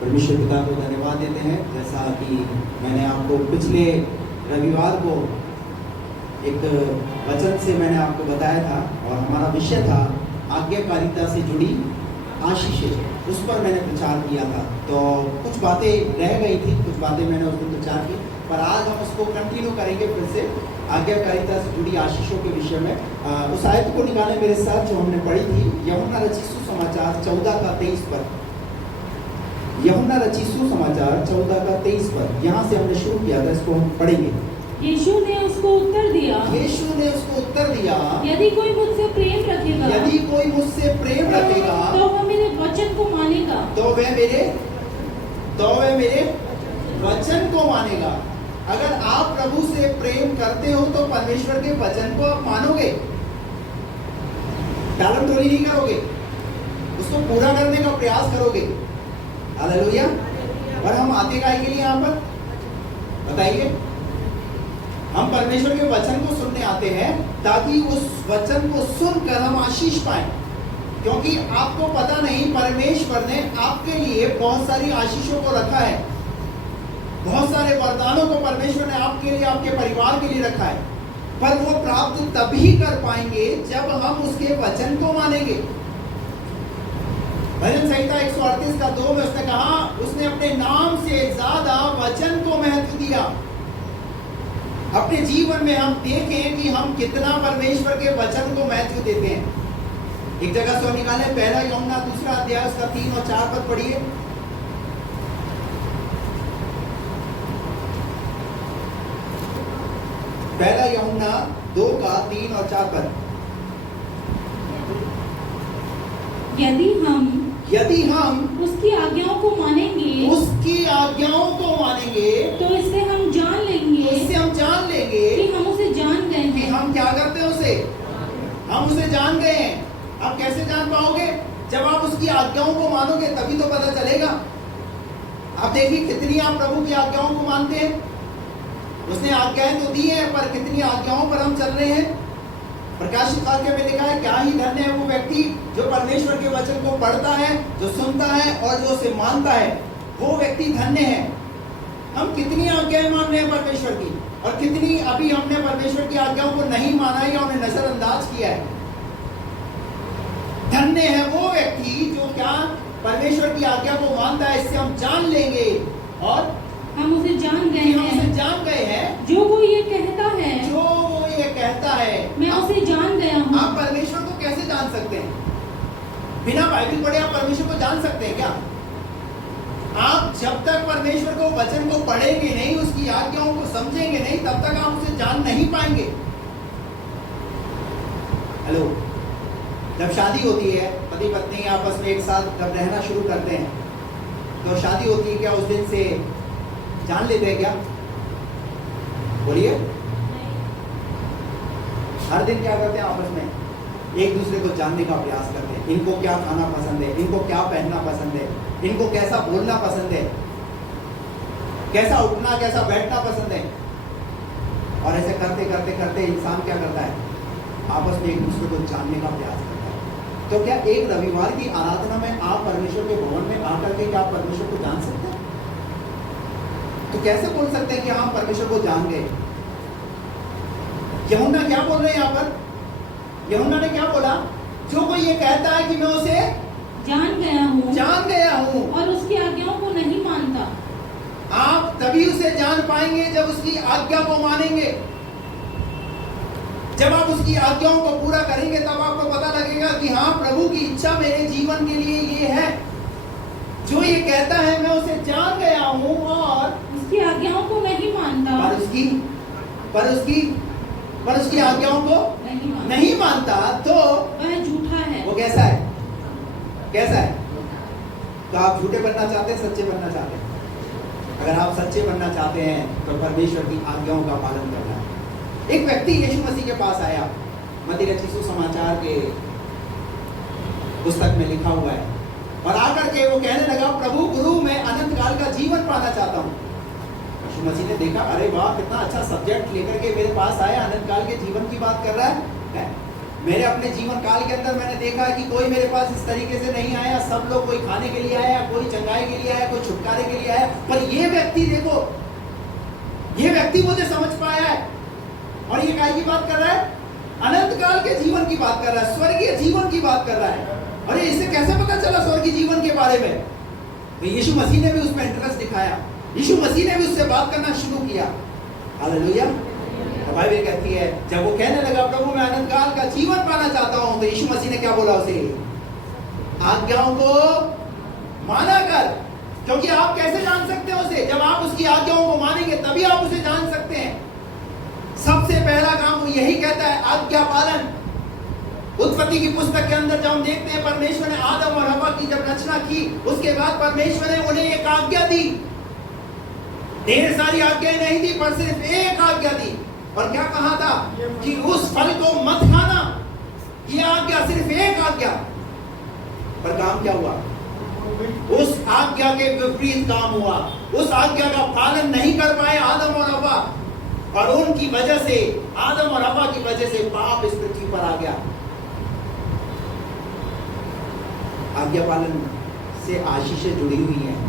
परमेश्वर पिता को धन्यवाद देते हैं। जैसा कि मैंने आपको पिछले रविवार को एक वचन से मैंने आपको बताया था और हमारा विषय था आज्ञाकारिता से जुड़ी आशीषें, उस पर मैंने प्रचार किया था। तो कुछ बातें रह गई थी, कुछ बातें मैंने उस दिन प्रचार की, पर आज हम उसको कंटिन्यू करेंगे फिर से आज्ञाकारिता से जुड़ी आशीषों के विषय में। उस आयत को निकाले मेरे साथ जो हमने पढ़ी थी, यूहन्ना रचित सुसमाचार 14:23 पर। यूहन्ना रचित सुसमाचार 14:23 पर यहाँ से हमने शुरू किया था, इसको हम पढ़ेंगे। यीशु ने उसको उत्तर दिया, यदि कोई मुझसे प्रेम रखेगा, तो वह मेरे वचन को मानेगा, तो वह मेरे वचन को मानेगा। अगर आप प्रभु से प्रेम करते हो तो परमेश्वर के वचन को आप मानोगे, टालमटोली नहीं करोगे, उसको पूरा करने का प्रयास करोगे। हालेलुया। और हम आते काय के लिए यहाँ पर बताइए, हम परमेश्वर के वचन को सुनने आते हैं ताकि उस वचन को सुनकर हम आशीष पाएं। क्योंकि आपको पता नहीं, परमेश्वर ने आपके लिए बहुत सारी आशीषों को रखा है, बहुत सारे वरदानों को परमेश्वर ने आपके लिए, आपके परिवार के लिए रखा है, पर वो प्राप्त तभी कर पाएंगे जब हम उसके वचन को मानेंगे। भजन संहिता 138:2 में उसने कहा, उसने अपने नाम से ज्यादा वचन को महत्व दिया। अपने जीवन में हम देखें कि हम कितना परमेश्वर के वचन को महत्व देते हैं। एक जगह से निकाले, 1 यूहन्ना 2 अध्याय उसका 3 और 4 पद पढ़िए। 1 यूहन्ना 2:3 और 4 पद। यदि हम उसकी आज्ञाओं को मानेंगे, तो इससे हम जान लेंगे कि हम उसे जान गए हैं। कि हम क्या करते हैं, हम उसे जान गए हैं। आप कैसे जान पाओगे? जब आप उसकी आज्ञाओं को मानोगे तभी तो पता चलेगा। आप देखिए कितनी आप प्रभु की आज्ञाओं को मानते हैं। उसने आज्ञाएं तो दी है, पर कितनी आज्ञाओं पर हम चल रहे हैं। प्रकाशित वाक्य में लिखा है, क्या ही धन्य है वो व्यक्ति जो परमेश्वर के वचन को पढ़ता है, जो सुनता है और जो उसे मानता है, वो व्यक्ति धन्य है। हम कितनी आज्ञाएं मान रहे हैं परमेश्वर की, और कितनी अभी हमने परमेश्वर की आज्ञाओं को नहीं माना या उन्हें नजरअंदाज किया है। धन्य है वो व्यक्ति जो क्या परमेश्वर की आज्ञा को मानता है। इससे हम जान लेंगे और हम उसे जान गए हैं। जो वो ये कहता है, मैं उसे जान गया हूँ। आप परमेश्वर को कैसे जान सकते हैं? बिना बाइबल पढ़े आप परमेश्वर को जान सकते हैं क्या? आप जब तक परमेश्वर को वचन को पढ़ेंगे नहीं, उसकी आज्ञाओं को समझेंगे नहीं, तब तक आप उसे जान नहीं पाएंगे। हेलो, जब शादी होती है, पति पत्नी आपस में एक साथ जब रहना शुरू करते हैं, तो शादी होती है, क्या उस दिन से जान लेते हैं क्या? बोलिए। हर दिन क्या करते हैं? आपस में एक दूसरे को जानने का प्रयास करते हैं। इनको क्या खाना पसंद है, इनको क्या पहनना पसंद है, इनको कैसा बोलना पसंद है, कैसा उठना, कैसा बैठना पसंद है। और ऐसे करते करते करते इंसान क्या करता है? आपस में एक दूसरे को जानने का प्रयास करता है। तो क्या एक रविवार की आराधना में आप परमेश्वर के भवन में आकर के क्या आप परमेश्वर को जान सकते हैं? तो कैसे बोल सकते हैं कि हम परमेश्वर को जान गए? यूहन्ना क्या बोल रहे हैं यहाँ पर? यूहन्ना ने क्या बोला? जो कोई ये कहता है कि मैं उसे जान गया हूँ और उसकी आज्ञाओं को नहीं मानता, आप तभी उसे जान पाएंगे जब उसकी आज्ञा को मानेंगे। जब आप उसकी आज्ञाओं को पूरा करेंगे तब आपको पता लगेगा कि हाँ, प्रभु की इच्छा मेरे जीवन के लिए ये है। जो ये कहता है मैं उसे जान गया हूँ और उसकी आज्ञाओं को नहीं मानता, पर उसकी आज्ञाओं को नहीं मानता, तो वह झूठा है। वो कैसा है? तो आप झूठे बनना चाहते हैं, सच्चे बनना चाहते हैं? अगर आप सच्चे बनना चाहते हैं तो परमेश्वर की आज्ञाओं का पालन करना है। एक व्यक्ति यीशु मसीह के पास आया, मत्ती रचित सुसमाचार के पुस्तक में लिखा हुआ है, और आकर के वो कहने लगा, प्रभु गुरु, मैं अनंत काल का जीवन पाना चाहता हूँ। यीशु मसीह ने देखा, अरे वाह, कितना अच्छा सब्जेक्ट लेकर के मेरे पास आया, अनंत काल के जीवन की बात कर रहा है। मेरे अपने जीवन काल के अंदर मैंने देखा है कि कोई मेरे पास इस तरीके से नहीं आया। सब लोग कोई खाने के लिए आया, कोई चंगाई के लिए आया, कोई छुटकारे के लिए आया, पर ये व्यक्ति देखो, ये व्यक्ति मुझे समझ पाया है। और ये काय की बात कर रहा है? अनंत काल के जीवन की बात कर रहा है, स्वर्गीय जीवन की बात कर रहा है। अरे इसे कैसे पता चला स्वर्गीय जीवन के बारे में? तो यीशु मसीह ने भी उसमें इंटरेस्ट दिखाया, यीशु मसीह ने भी उससे बात करना शुरू किया। हालेलुया। बाइबल कहती है जब वो कहने लगा प्रभु मैं अनंत काल का जीवन पाना चाहता हूं, तो यीशु मसीह ने क्या बोला उसे? आज्ञाओं को माना कर। क्योंकि आप कैसे जान सकते हैं उसे? जब आप उसकी आज्ञाओं को मानेंगे तभी आप उसे जान सकते हैं। सबसे पहला काम वो यही कहता है, आज्ञा पालन। उत्पत्ति की पुस्तक के अंदर जब हम देखते हैं परमेश्वर ने आदम और हवा की जब रचना की, उसके बाद परमेश्वर ने उन्हें एक आज्ञा दी। ढेर सारी आज्ञाएं नहीं दी, पर सिर्फ एक आज्ञा दी। और क्या कहा था कि उस फल को मत खाना। यह आज्ञा, सिर्फ एक आज्ञा। पर काम क्या हुआ? उस आज्ञा के विपरीत काम हुआ। उस आज्ञा का पालन नहीं कर पाए आदम और हवा, और उनकी वजह से, आदम और हवा की वजह से पाप इस पृथ्वी पर आ गया। आज्ञा पालन से आशीषें जुड़ी हुई हैं।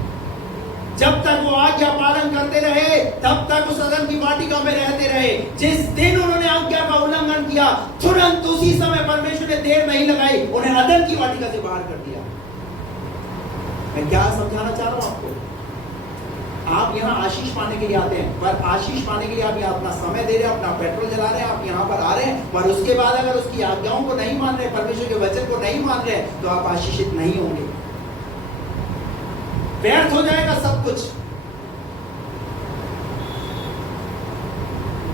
जब तक वो आज्ञा पालन करते रहे, तब तक उस अदन की वाटिका में रहते रहे। जिस दिन उन्होंने आज्ञा का उल्लंघन किया, तुरंत उसी समय परमेश्वर ने देर नहीं लगाई, उन्हें अदन की वाटिका से बाहर कर दिया। मैं क्या समझाना चाह रहा हूं आपको? आप यहाँ आशीष पाने के लिए आते हैं, पर आशीष पाने के लिए आप यहाँ अपना समय दे रहे हैं, अपना पेट्रोल जला रहे हैं, आप यहाँ पर आ रहे हैं, पर उसके बाद अगर उसकी आज्ञाओं को नहीं मान रहे, परमेश्वर के वचन को नहीं मान रहे, तो आप आशीषित नहीं होंगे। व्यर्थ हो जाएगा सब कुछ।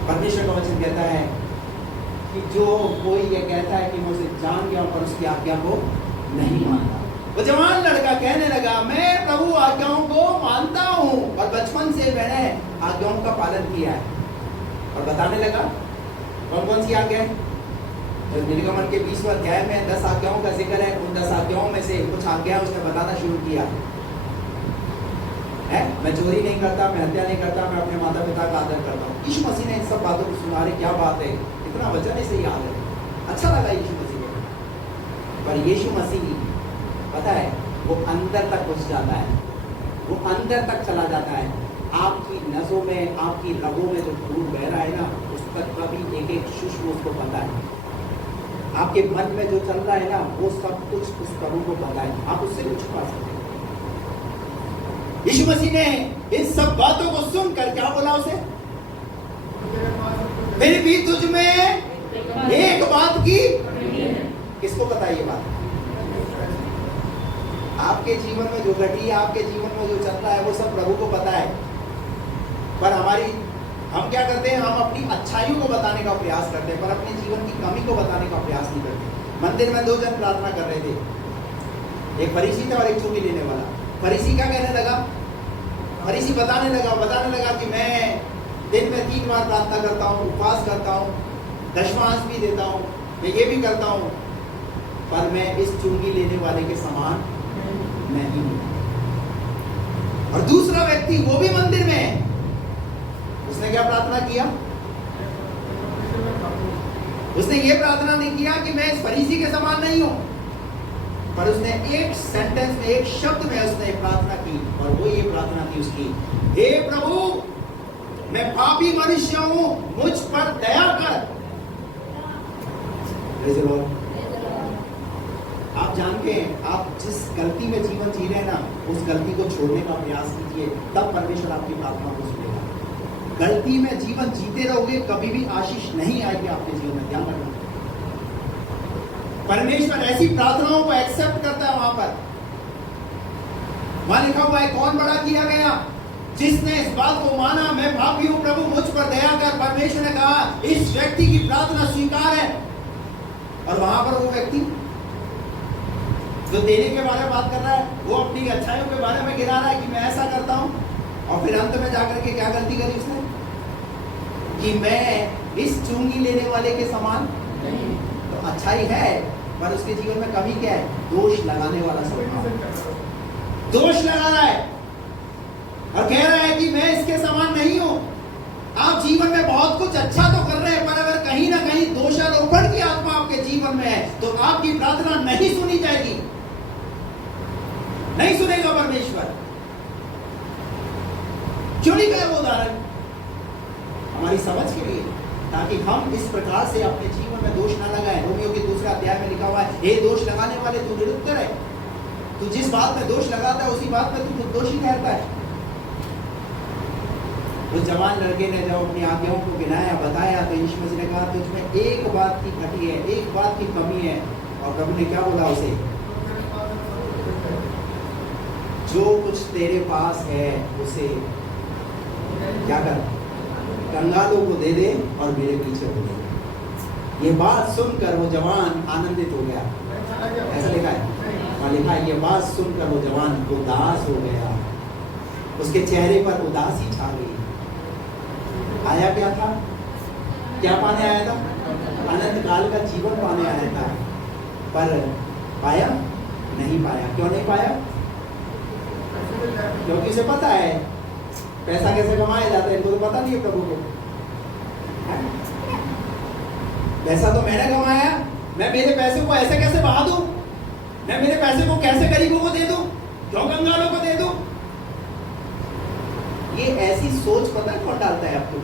परमेश्वर का वचन कहता है कि जो कोई ये कहता है कि मैं उसे जान गया पर उसकी आज्ञा को नहीं मानता। वो जवान लड़का कहने लगा मैं प्रभु आज्ञाओं को मानता हूं, और बचपन से मैंने आज्ञाओं का पालन किया है। और बताने लगा कौन कौन सी आज्ञा है। तो निर्गमन के 20वें अध्याय में 10 आज्ञाओं का जिक्र है। उन 10 आज्ञाओं में से कुछ आज्ञा उसने बताना शुरू किया है। मैं चोरी नहीं करता, मैं हत्या नहीं करता, मैं अपने माता पिता का आदर करता हूँ। यीशु मसीह ने इन सब बातों को सुना। क्या बात है, इतना वचन इसे याद है। अच्छा लगा यीशु मसीह को। पर यीशु मसीह पता है वो अंदर तक घुस जाता है, वो अंदर तक चला जाता है। आपकी नसों में, आपकी रगों में जो खून बह रहा है ना, उस तक का भी एक एक सूक्ष्म उसको पता है। आपके मन में जो चल रहा है ना, वो सब कुछ उस प्रभु को पता है। आप उससे कुछ पा सकते हैं। यीशु मसीह ने इन सब बातों को सुनकर क्या बोला उसे? फिर भी तुझ में एक बात की, किसको पता है ये बात? आपके जीवन में जो घटी है, आपके जीवन में जो चल रहा है, वो सब प्रभु को पता है। पर हम क्या करते हैं? हम अपनी अच्छाइयों को बताने का प्रयास करते हैं, पर अपने जीवन की कमी को बताने का प्रयास नहीं करते। मंदिर में 2 जन प्रार्थना कर रहे थे, एक फरीसी था और एक चुंगी लेने वाला। फरीसी क्या कहने लगा? फरीसी बताने लगा कि मैं दिन में 3 बार प्रार्थना करता हूँ, उपवास करता हूँ, दशमांश भी देता हूँ, मैं ये भी करता हूँ, पर मैं इस चुंगी लेने वाले के समान नहीं हूँ। और दूसरा व्यक्ति वो भी मंदिर में है, उसने क्या प्रार्थना किया? उसने ये प्रार्थना नहीं किया कि मैं इस फरीसी के समान नहीं हूं, पर उसने एक सेंटेंस में, एक शब्द में उसने प्रार्थना की, और वो ये प्रार्थना थी उसकी, हे प्रभु मैं पापी मनुष्य हूं, मुझ पर दया कर। आप जानते हैं, आप जिस गलती में जीवन जी रहे हैं ना, उस गलती को छोड़ने का प्रयास कीजिए, तब परमेश्वर आपकी प्रार्थना को सुनेगा। गलती में जीवन जीते रहोगे, कभी भी आशीष नहीं आएगी आपके जीवन में, ध्यान रखना। परमेश्वर ऐसी प्रार्थनाओं को एक्सेप्ट करता है। वहां लिखा हुआ है, कौन बड़ा किया गया? जिसने इस बात को माना, मैं पापी हूं, प्रभु मुझ पर दया कर। परमेश्वर ने कहा इस व्यक्ति की प्रार्थना स्वीकार है। और वहां पर वो व्यक्ति जो देने के बारे में बात कर रहा है, वो अपनी अच्छाइयों के बारे में गिरा रहा है कि मैं ऐसा करता हूं, और फिर अंत में जाकर के क्या गलती करी उसने? कि मैं इस चुंगी लेने वाले के समान नहीं। तो अच्छाई है, पर उसके जीवन में कमी क्या है? दोष लगाने वाला स्वभाव, दोष लगा रहा है और कह रहा है कि मैं इसके समान नहीं हूं। आप जीवन में बहुत कुछ अच्छा तो कर रहे हैं, पर अगर कहीं ना कहीं दोषारोपण की आत्मा आपके जीवन में है तो आपकी प्रार्थना नहीं सुनी जाएगी, नहीं सुनेगा परमेश्वर। क्यों नहीं कहा वो उदाहरण? हमारी समझ के लिए, ताकि हम इस प्रकार से अपने जीवन में दोष ना लगाएं। रोमियो के 2 अध्याय में लिखा हुआ है, हे दोष लगाने वाले तू निरुत्तर है। तू जिस बात में दोष लगाता है उसी बात में तू दोषी ठहरता है। उस जवान लड़के ने जब अपनी आज्ञाओं को गिनाया, बताया, तो यीशु मसीह ने कहा तुझमें एक बात की घटी है, एक बात की कमी है। और प्रभु ने क्या बोला उसे? जो कुछ तेरे पास है उसे क्या कर, कंगालों को दे दे और मेरे पीछे हो दे। ये बात सुनकर वो जवान आनंदित हो गया। ऐसा लिखा है, हाँ लिखा है, ये बात सुनकर वो जवान उदास हो गया, उसके चेहरे पर उदासी छा गई। आया क्या था? क्या पाने आया था? अनंत काल का जीवन पाने आया था, पर पाया नहीं पाया। क्यों नहीं पाया? क्योंकि उसे पता है पैसा कैसे कमाया जाता है। इनको तो पता नहीं है प्रभु को। पैसा तो मैंने कमाया, मैं मेरे पैसे को ऐसे कैसे बहा दूं? मैं मेरे पैसे को कैसे गरीबों को दे दूं? क्यों कंगालों को दे दूं? ये ऐसी सोच पता है कौन डालता है आपको?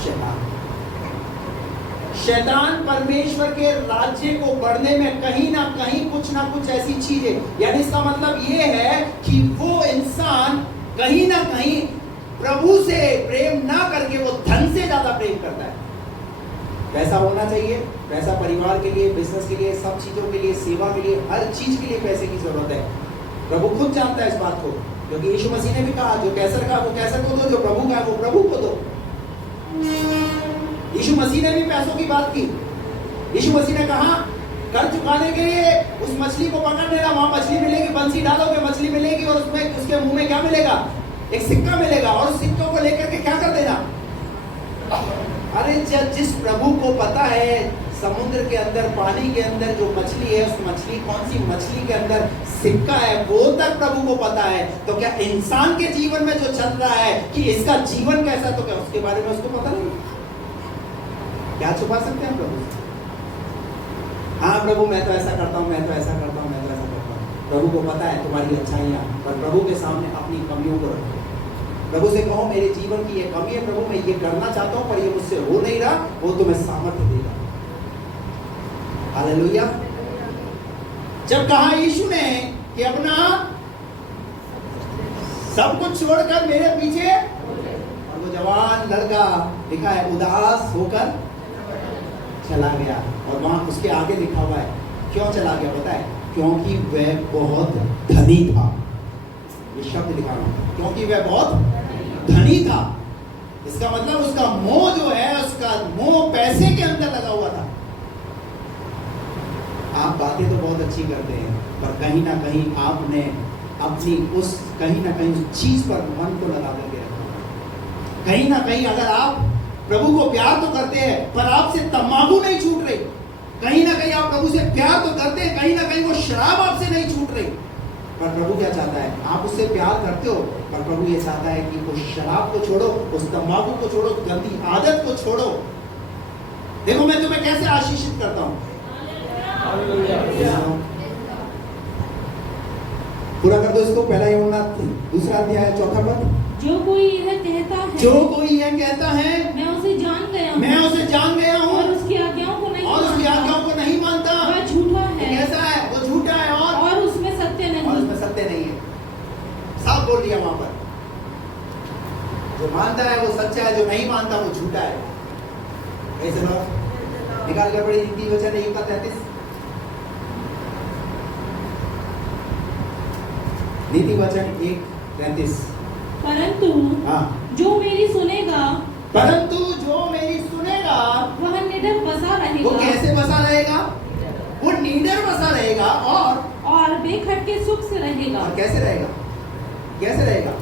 शैतान। शैतान परमेश्वर के राज्य को बढ़ने में कहीं ना कुछ ऐसी चीजें, यानी इसका मतलब ये है कि वो इंसान कहीं ना कहीं प्रभु से प्रेम ना करके वो धन से ज्यादा प्रेम करता है। पैसा होना चाहिए, पैसा परिवार के लिए, बिजनेस के लिए, सब चीजों के लिए, सेवा के लिए, हर चीज के लिए पैसे की जरूरत है। प्रभु खुद जानता है इस बात को, क्योंकि यीशु मसीह ने भी कहा जो कैसर का वो कैसर को दो, जो प्रभु का है वो प्रभु को दो। यीशु मसीह ने भी पैसों की बात की। यीशु मसीह ने कहा कर चुकाने के लिए उस मछली को पकड़ लेना, वहां मछली मिलेगी, बंसी डालोगे मछली मिलेगी और उसमें उसके मुंह में क्या मिलेगा? एक सिक्का मिलेगा, और उस सिक्कों को लेकर के क्या कर देना? अरे जिस प्रभु को पता है समुद्र के अंदर, पानी के अंदर जो मछली है, उस मछली कौन सी मछली के अंदर सिक्का है, वो तक प्रभु को पता है, तो क्या इंसान के जीवन में जो चल रहा है कि इसका जीवन कैसा, तो क्या उसके बारे में उसको पता नहीं? क्या छुपा सकते हैं प्रभु से? हाँ प्रभु मैं तो ऐसा करता हूँ, मैं तो ऐसा करता हूँ, मैं तो ऐसा करता हूँ। प्रभु को पता है तुम्हारी अच्छाइयाँ, पर प्रभु के सामने अपनी कमियों को रखो। प्रभु से कहो मेरे जीवन की ये कमी है प्रभु, मैं ये करना चाहता हूँ पर ये मुझसे हो नहीं रहा, वो तुम्हें सामर्थ्य देगा। हालेलुया। जब कहा यीशु ने कि अपना सब कुछ छोड़कर मेरे पीछे, और वो जवान लड़का लिखा है उदास होकर चला गया। और वहां उसके आगे लिखा हुआ है क्यों चला गया पता है? क्योंकि वह बहुत धनी था। ये शब्द लिखा हुआ, क्योंकि वह बहुत धनी था। इसका मतलब उसका मोह जो है, उसका मोह पैसे के अंदर लगा हुआ था। आप बातें तो बहुत अच्छी करते हैं, पर कहीं ना कहीं आपने अपनी उस कहीं ना कहीं उस चीज पर मन को लगा करके रखा। कहीं ना कहीं अगर आप प्रभु को प्यार तो करते हैं पर आपसे तंबाकू नहीं छूट रही, कहीं ना कहीं आप प्रभु से प्यार तो करते हैं, कहीं ना कहीं वो शराब आपसे नहीं छूट रही, पर प्रभु क्या चाहता है? आप उससे प्यार करते हो पर प्रभु ये चाहता है कि उस शराब को छोड़ो, उस तंबाकू को छोड़ो, गंदी आदत को छोड़ो। देखो मैं तुम्हें कैसे आशीषित करता हूं। पूरा कर दो इसको। पहला यूहन्ना 2 अध्याय 4 पद। जो कोई यह कहता है, जो कोई यह कहता है मैं उसे जान गया हूं, मैं उसे जान गया हूं, और उसकी आज्ञाओं को नहीं मानता, वह झूठा है। कैसा है? वो झूठा है और उसमें सत्य नहीं है। साफ बोल दिया वहां पर। जो मानता है वो सच्चा है, जो नहीं मानता वो झूठा है। ऐसे लोग निकाल कर पड़ी नीति वचन 1:33। नीति वचन 1:33। परंतु जो मेरी सुनेगा वह निडर बसा रहेगा। वो कैसे बसा रहेगा? वो निडर बसा रहेगा और बेखटके सुख से रहेगा। और कैसे रहेगा?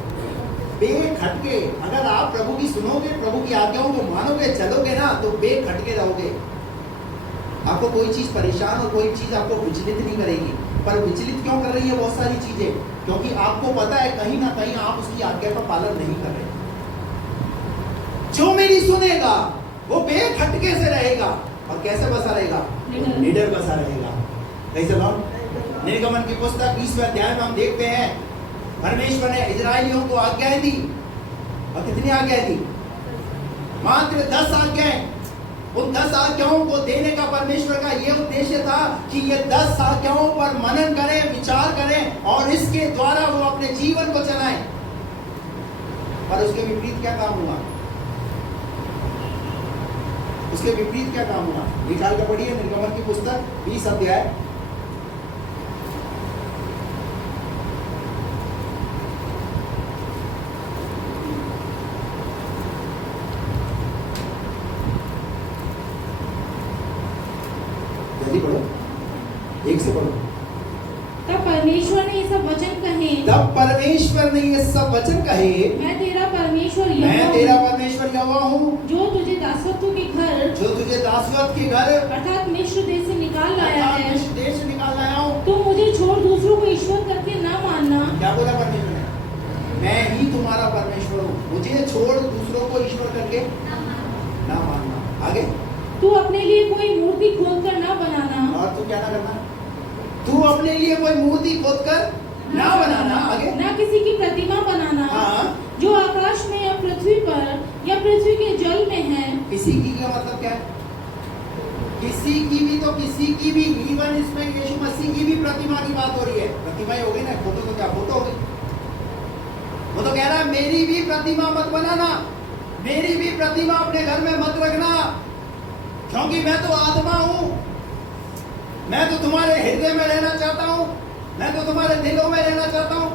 बेखटके। अगर आप प्रभु की सुनोगे, प्रभु की आज्ञाओं को मानोगे, चलोगे ना, तो बेखटके रहोगे। आपको कोई चीज परेशान और कोई चीज आपको विचलित नहीं करेगी। पर विचलित क्यों कर रही है बहुत सारी चीजें? क्योंकि आपको पता है कहीं ना कहीं आप उसकी आज्ञा का पालन नहीं कर रहे। जो मेरी सुनेगा वो बेखटके से रहेगा। और कैसे बसा रहेगा? निडर। निडर बसा रहेगा। कैसे लॉर्ड? निर्गमन की पुस्तक 20वें अध्याय में हम देखते हैं परमेश्वर ने इजरायलियों को आज्ञाएं दी, और कितनी आज्ञाएं दी? मात्र 10 आज्ञाएं। उन 10 आज्ञाओं को देने का परमेश्वर का यह उद्देश्य था कि ये 10 आज्ञाओं पर मनन करें, विचार करें और इसके द्वारा वो अपने जीवन को चलाएं। पर उसके विपरीत क्या काम हुआ? उसके विपरीत क्या काम हुआ? निकाल कर पढ़िए निर्गमन की पुस्तक 20 अध्याय। जल्दी पढ़ो, एक से पढ़ो। तब परमेश्वर ने ये सब वचन कहे, तब परमेश्वर ने ये सब वचन कहे, मैं तेरा परमेश्वर मैं यहोवा तेरा हूँ, परमेश्वर यहोवा हूँ, जो तुझे दासत्व के घर जो तुझे दासवत के घर अर्थात मिस्र देश से निकाल लाया है। मिस्र देश से निकाल लाया हूँ। तुम मुझे छोड़ दूसरों को ईश्वर करके ना मानना। क्या बोला परमेश्वर ने? मैं ही तुम्हारा परमेश्वर हूँ, मुझे छोड़ दूसरों को ईश्वर करके ना मानना। आगे, तू अपने लिए कोई मूर्ति खोद कर ना बनाना। और तू क्या ना करना? तू अपने लिए कोई मूर्ति खोद कर ना बनाना। आगे, ना किसी की प्रतिमा बनाना हाँ, जो आकाश में या पृथ्वी पर या पृथ्वी के जल में है। किसी की का मतलब क्या है? किसी की भी, तो किसी की भी, इवन इसमें यीशु मसीह की भी प्रतिमा की बात हो रही है। प्रतिमा ही होगी ना, फोटो तो क्या फोटो होगी? वो तो कह रहा है मेरी भी प्रतिमा मत बनाना, मेरी भी प्रतिमा अपने घर में मत रखना, क्योंकि मैं तो आत्मा हूं, मैं तो तुम्हारे हृदय में रहना चाहता हूं, मैं तो तुम्हारे दिलों में रहना चाहता हूं।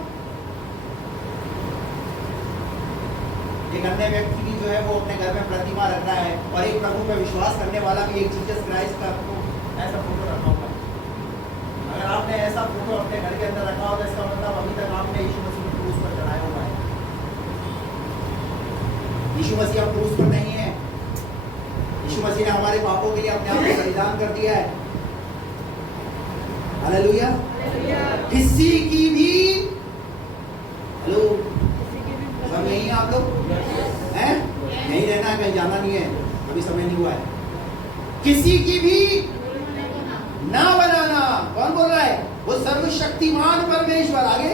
एक अन्य व्यक्ति भी जो है वो अपने घर में प्रतिमा रख रहा है, और एक प्रभु पे विश्वास करने वाला भी एक जीसस क्राइस्ट का ऐसा फोटो रखा होगा। अगर आपने ऐसा फोटो अपने घर के अंदर रखा होगा, इसका मतलब अभी तक आपने यीशु मसीह को क्रूस पर चढ़ाया हुआ है। यीशु मसीह अब क्रूस पर नहीं है। यीशु मसीह ने हमारे पापों के लिए अपने आप को बलिदान कर दिया है। हालेलुया। किसी की भी, हेलो, सब यही हैं आप लोग हैं? नहीं रहना है, कहीं जाना नहीं है, अभी समय नहीं हुआ है। किसी की भी ना बनाना। कौन बोल रहा है? वो सर्वशक्तिमान परमेश्वर। आगे,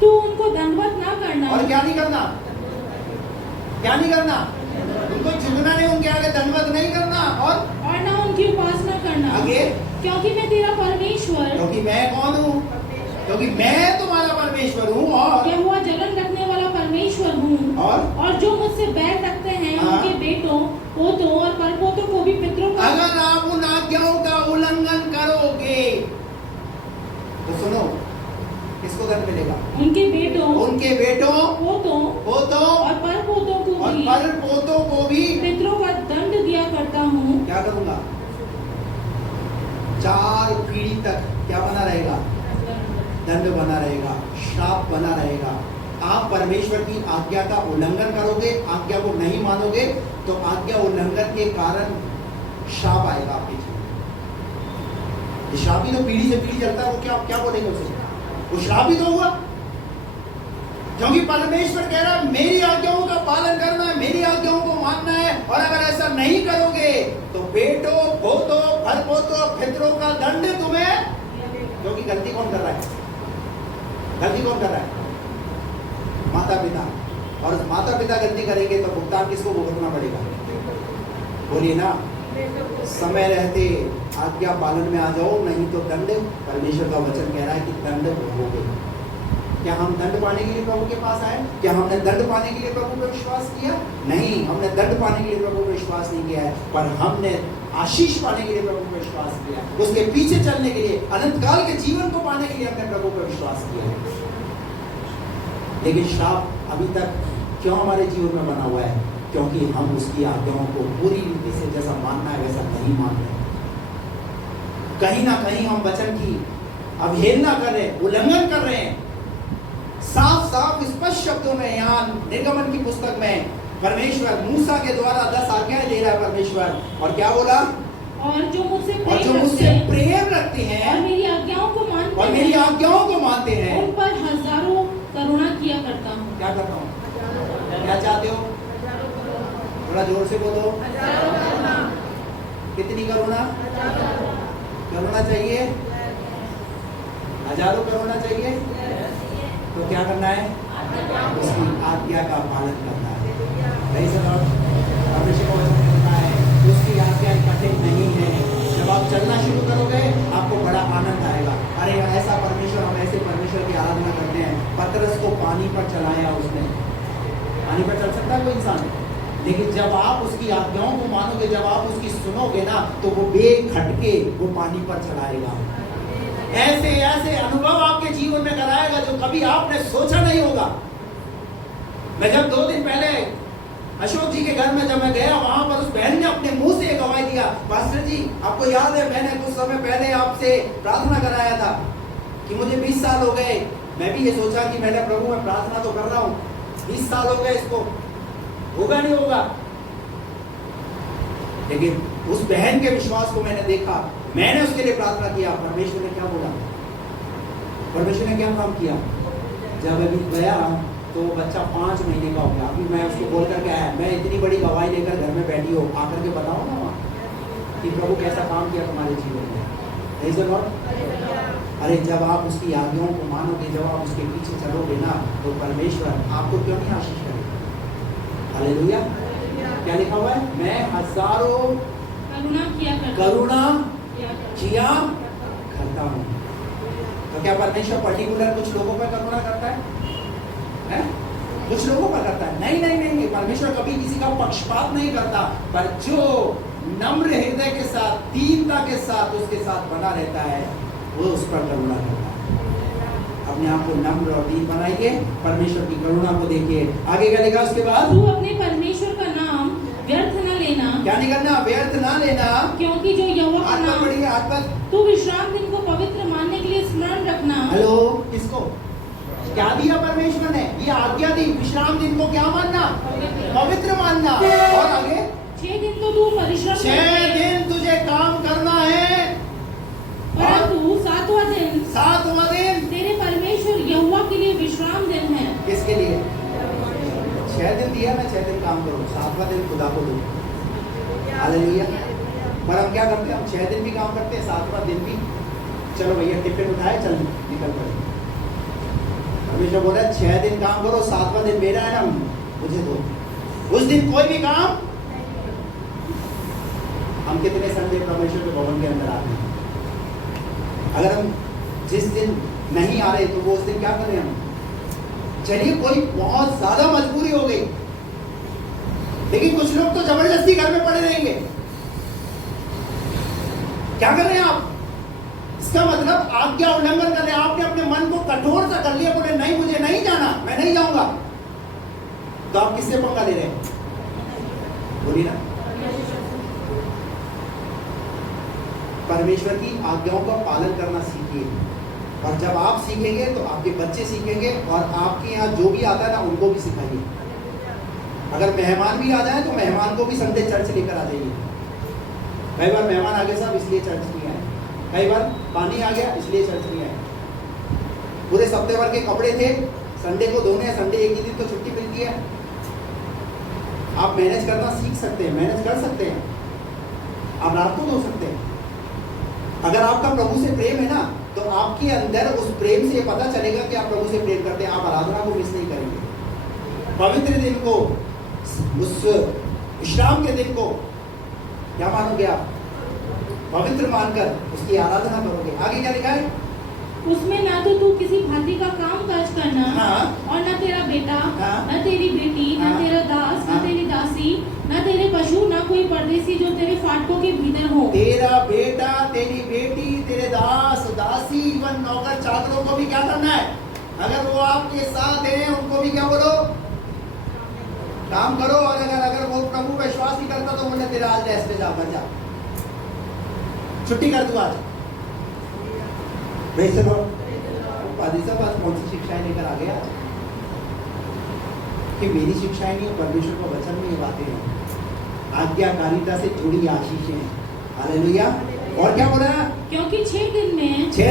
तू उनको दंडवत ना करना। और क्या नहीं करना? क्या नहीं करना? उनको झुकना नहीं, उनके आगे दंडवत नहीं करना, और ना उनकी उपासना करना। आगे, क्योंकि मैं तेरा परमेश्वर, क्योंकि मैं कौन हूँ? क्योंकि मैं तुम्हारा परमेश्वर हूँ, और यहोवा जलन रखने वाला परमेश्वर हूँ। और जो मुझसे बैर रखते हैं हाँ। उनके बेटों, पोतों और परपोतों को भी पितरों का। अगर आप उन आज्ञाओं का उल्लंघन करोगे तो सुनो, किसको दंड मिलेगा? उनके बेटों, पोतों और परपोतों को भी पितरों का दंड दिया करता हूँ। क्या करूंगा? 4 पीढ़ी तक क्या बना रहेगा? दंड बना रहेगा, श्राप बना रहेगा। आप परमेश्वर की आज्ञा का उल्लंघन करोगे, आज्ञा को नहीं मानोगे, तो आज्ञा उल्लंघन के कारण श्राप आएगा आपके जीवन में। श्राप ही तो पीढ़ी से पीढ़ी चलता है, वो क्या बोलेंगे उसे? वो श्राप ही तो हुआ, क्योंकि परमेश्वर कह रहा है मेरी आज्ञाओं का पालन करना है, मेरी आज्ञाओं को मानना है, और अगर ऐसा नहीं करोगे तो बेटों, पोतों, परपोतों, पितरों का दंड तुम्हें। क्योंकि गलती कौन कर रहा है? गलती कौन कर रहा है? माता पिता। और माता पिता गलती करेंगे तो भुगतान किसको भुगतना पड़ेगा? बोलिए ना, समय रहते आज्ञा पालन में आ जाओ, नहीं तो दंड। परमेश्वर का वचन कह रहा है कि दंड भोगोगे। क्या हम दंड पाने के लिए प्रभु के पास आए? क्या हमने दंड पाने के लिए प्रभु पर विश्वास किया? नहीं, हमने दंड पाने के लिए प्रभु पर विश्वास नहीं किया है, पर हमने आशीष पाने के लिए प्रभु पर विश्वास किया, उसके पीछे चलने के लिए, अनंत काल के जीवन को पाने के लिए हमने प्रभु पर विश्वास किया है। लेकिन श्राप अभी तक क्यों हमारे जीवन में बना हुआ है? क्योंकि हम उसकी आज्ञाओं को पूरी रीति से जैसा मानना है वैसा नहीं मान रहे। कहीं ना कहीं हम वचन की अवहेलना कर रहे हैं, उल्लंघन कर रहे हैं। साफ साफ स्पष्ट शब्दों में यहाँ निर्गमन की पुस्तक में परमेश्वर मूसा के द्वारा 10 आज्ञाएं दे रहा है परमेश्वर, और क्या बोला? और जो मुझसे प्रेम रखते हैं और मेरी आज्ञाओं को मानते हैं, उन पर हजारों करुणा किया करता हूँ। क्या करता हूँ? क्या चाहते हो? थोड़ा जोर से बोलो। कितनी करुणा? करुणा चाहिए? हजारों करुणा चाहिए? तो क्या करना है? उसकी आज्ञा का पालन करना है। परमेश्वर को कहता है उसकी आज्ञा कठिन नहीं है। जब आप चलना शुरू करोगे आपको बड़ा आनंद आएगा। अरे ऐसा परमेश्वर, हम ऐसे परमेश्वर की आराधना करते हैं। पतरस को पानी पर चलाया उसने। पानी पर चल सकता है कोई इंसान? लेकिन जब आप उसकी आज्ञाओं को मानोगे, जब आप उसकी सुनोगे ना, तो वो बेखटके वो पानी पर चलाएगा। ऐसे ऐसे अनुभव आपके जीवन में कराएगा जो कभी आपने सोचा नहीं होगा। मैं जब 2 दिन पहले अशोक जी के घर में जब मैं गया, वहां पर उस बहन ने अपने मुंह से गवाही दिया, पास्टर जी आपको याद है मैंने कुछ समय पहले आपसे प्रार्थना कराया था कि मुझे 20 साल हो गए। मैं भी ये सोचा कि मैंने प्रभु में प्रार्थना तो कर रहा हूँ, 20 साल हो गए, इसको होगा नहीं होगा। लेकिन उस बहन के विश्वास को मैंने देखा, मैंने उसके लिए प्रार्थना किया। परमेश्वर ने क्या बोला? परमेश्वर ने क्या काम किया? जब अभी गया तो बच्चा 5 महीने का हो गया। अभी मैं उसको बोल करके आया, मैं इतनी बड़ी गवाही लेकर घर में बैठी हो, आकर के बताओ ना वहाँ कि प्रभु कैसा काम किया तुम्हारे जीवन में। Praise the Lord। अरे जब आप उसकी आज्ञाओं को मानोगे, जब आप उसके पीछे चलोगे ना, तो परमेश्वर आपको क्यों नहीं आशीष करेगा? हालेलुया। क्या लिखा हुआ है? मैं हजारों करुणा किया करता हूँ। तो क्या परमेश्वर पर्टिकुलर कुछ लोगों पर करुणा करता है? कुछ लोगों पर करता है? नहीं नहीं नहीं, परमेश्वर कभी किसी का पक्षपात नहीं करता, पर जो नम्र हृदय के साथ, दीनता के साथ उसके साथ बना रहता है, वो उस पर करुणा करता है। अपने आप को नम्र और दीन बनाइए, परमेश्वर की करुणा को देखिए। आगे क्या लिखा उसके बाद? तू अपने परमेश्वर का नाम व्यर्थ न लेना। क्या नहीं करना? व्यर्थ न लेना, क्योंकि जो यहोवा का नाम बढ़िया आत्मा तू विश्राम दिन को पवित्र मानने के लिए स्मरण रखना। हेलो, किसको क्या दिया परमेश्वर ने? ये आज्ञा दी, विश्राम दिन को क्या मानना? पवित्र मानना। और आगे 6 दिन तो तू परिश्रम 6 दिन तुझे काम करना है, परंतु 7वां दिन तेरे परमेश्वर यहोवा के लिए विश्राम दिन है। किसके लिए? 6 दिन दिया, मैं 6 दिन काम करूँ, 7वां दिन खुदा को दूँ। हालेलुया। पर हम क्या करते हैं? हम 6 दिन भी काम करते हैं, 7वां दिन भी चलो भैया टिफिन उठाए, चल निकल पड़े। परमेश्वर बोल रहा है 6 दिन काम करो, 7वां दिन मेरा है ना, मुझे दो। उस दिन कोई भी काम। हम कितने संडे परमेश्वर के भवन के अंदर आते हैं? अगर हम जिस दिन नहीं आ रहे तो वो उस दिन क्या करें हम? चलिए कोई बहुत ज्यादा मजबूरी हो गई, लेकिन कुछ लोग तो जबरदस्ती घर में पड़े रहेंगे। क्या कर रहे हैं आप? इसका मतलब आज्ञा उल्लंघन कर रहे हैं। आपने अपने मन को कठोर सा कर लिया, बोले नहीं मुझे नहीं जाना, मैं नहीं जाऊंगा। तो आप किससे पंगा ले रहे हैं? बोलिए ना। परमेश्वर की आज्ञाओं का पालन करना सीखिए, और जब आप सीखेंगे तो आपके बच्चे सीखेंगे, और आपके यहाँ जो भी आता है ना उनको भी सिखाइए। अगर मेहमान भी आ जाए तो मेहमान को भी संडे चर्च लेकर आ जाइए। कई बार मेहमान आ गए साहब इसलिए चर्च नहीं आए, कई बार पानी आ गया इसलिए चर्च नहीं आए। पूरे सप्ताह भर के कपड़े थे, संडे को धोने हैं, संडे एक ही दिन तो छुट्टी मिलती है। आप मैनेज करना सीख सकते हैं, मैनेज कर सकते हैं, आप रात को धो सकते हैं। अगर आपका प्रभु से प्रेम है ना, तो आपके अंदर उस प्रेम से पता चलेगा कि आप प्रभु से प्रेम करते हैं। आप आराधना को मिस नहीं करेंगे। पवित्र दिन को, उस विश्राम के दिन को क्या मानोगे आप? पवित्र मानकर उसकी आराधना करोगे। आगे क्या लिखा है? उसमें ना तो तू किसी भांति का काम काज करना, और न तेरा बेटा, न तेरी बेटी, न तेरा दास, न तेरी दासी, न तेरे पशु, न कोई परदेसी जो तेरे फाटकों के भीतर हो। तेरा बेटा, तेरी बेटी, तेरे दास, दासी, इवन नौकर चाकरों को भी क्या करना है? अगर वो आपके साथ हैं उनको भी क्या बोलो? काम करो। और अगर वो प्रभु विश्वास नहीं करता तो बोले तेरा आज रेस्ट पे जा, जा छुट्टी कर दूं आज। वैसे तो पादी साहब आज कौन सी शिक्षाएं लेकर आ गया कि मेरी शिक्षाएं नहीं, परमेश्वर का वचन में ये बातें हैं। आज्ञाकारिता से जुड़ी आशीषें हैं। हालेलुया। और क्या बोला? क्योंकि 6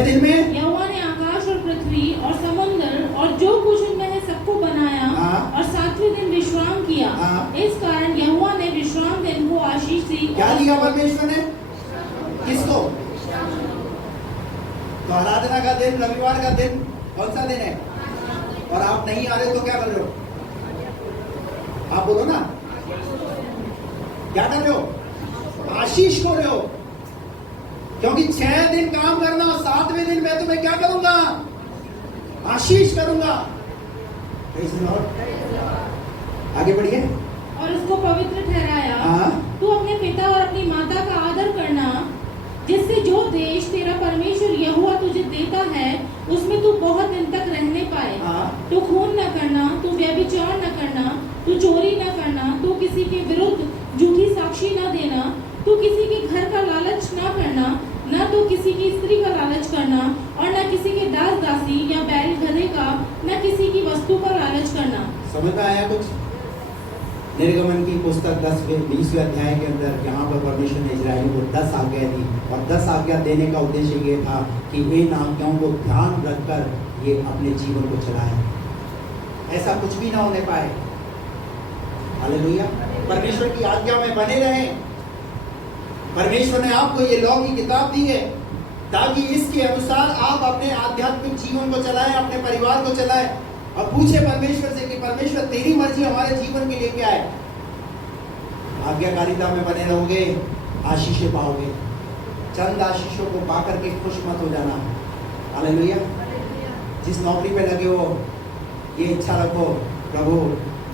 दिन में यहोवा ने आकाश और पृथ्वी और समुद्र और जो कुछ उनमें है सबको बनाया, और 7वें दिन विश्राम किया। इस कारण यहोवा ने विश्राम दिन को आशीष दी दी। क्या दिया परमेश्वर ने? किसको? तो आराधना का दिन, रविवार का दिन कौन सा दिन है? और आप नहीं आ रहे हो तो क्या कर रहे हो? आप बोलो ना, क्या कर रहे हो? आशीष हो रहे हो। क्योंकि 6 दिन काम करना और 7वें दिन मैं तुम्हें क्या करूंगा? आशीष करूंगा। आगे बढ़िए। और उसको पवित्र ठहराया। तू अपने पिता और अपनी माता का आदर करना, जिससे जो देश तेरा परमेश्वर यहोवा तुझे देता है उसमें तू बहुत दिन तक रहने पाए। तू खून न करना, तू व्यभिचार न करना, तू चोरी न करना, तू किसी के विरुद्ध झूठी साक्षी न देना, तू किसी के घर का लालच न करना, न तो किसी की स्त्री का लालच करना, और न किसी के दास दासी या बैल गधे का, न किसी की वस्तु का लालच करना। समझ में आया कुछ? निर्गमन की पुस्तक 10-20 अध्याय के अंदर यहाँ पर परमेश्वर ने इजराइलियों को 10 आज्ञा दी, और 10 आज्ञा देने का उद्देश्य ये था कि इन आज्ञाओं को ध्यान रखकर ये अपने जीवन को चलाएं, ऐसा कुछ भी ना होने पाए। हालेलुया। परमेश्वर की आज्ञा में बने रहें। परमेश्वर ने आपको ये लॉ की किताब दी है ताकि इसके अनुसार आप अपने आध्यात्मिक जीवन को चलाएं, अपने परिवार को चलाएं। अब पूछे परमेश्वर से कि परमेश्वर तेरी मर्जी हमारे जीवन के लिए क्या है? आज्ञाकारिता में बने रहोगे, आशीषें पाओगे। चंद आशीषों को पाकर के खुश मत हो जाना। हालेलुया। जिस नौकरी पे लगे हो ये इच्छा रखो, प्रभु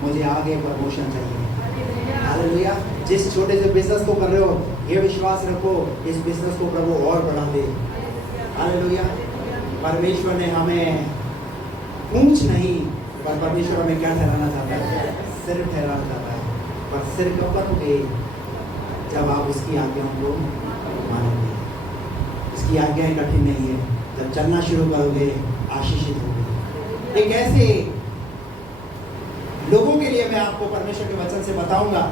मुझे आगे प्रमोशन चाहिए। हालेलुया। जिस छोटे से बिजनेस को कर रहे हो ये विश्वास रखो, इस बिजनेस को प्रभु और बढ़ा दे। हालेलुया। परमेश्वर ने हमें ऊंच नहीं, पर परमेश्वर हमें क्या ठहराना चाहता है? सिर ठहराना चाहता है। पर सिर कब बनोगे? जब आप उसकी आज्ञाओं को मानोगे। उसकी आज्ञाएं कठिन नहीं है, जब चलना शुरू करोगे आशीषित होगे। एक ऐसे लोगों के लिए मैं आपको परमेश्वर के वचन से बताऊंगा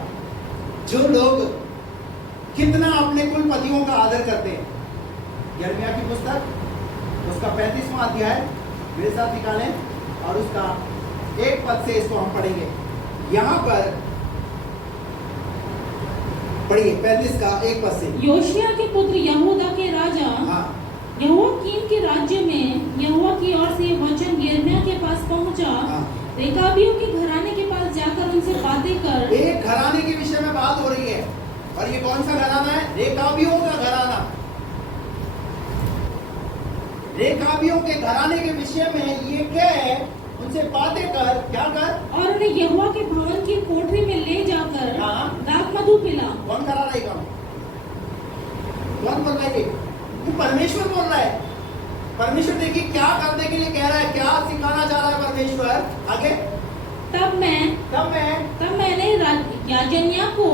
जो लोग कितना अपने कुलपतियों का आदर करते हैं। यिर्मयाह की पुस्तक उसका 35वां अध्याय मेरे साथ निकालें, और उसका 1 पद से इसको हम पढ़ेंगे। यहाँ पर पढ़िए 35 का 1 पद से। योशिय्याह के पुत्र यहूदा के राजा यहोयाकीम के राज्य में यहोवा की ओर से वचन यिर्मयाह के पास पहुंचा। रेकाबियों के घराने के पास जाकर उनसे बातें कर। एक घराने के विषय में बात हो रही है, और ये कौन सा घराना है? रेकाबियों का घराना। रेकाबियों के घराने के विषय में ये क्या है? उनसे बातें कर, क्या कर? और उन्हें यहोवा के भवन की कोठरी में ले जाकर दाख मधु पिला। कौन करा रहा है काम? कौन बोल रहा है? तो परमेश्वर बोल रहा है। परमेश्वर देखिए क्या करने के लिए कह रहा है, क्या सिखाना चाह रहा है परमेश्वर। आगे तब मैंने याजन्याह को,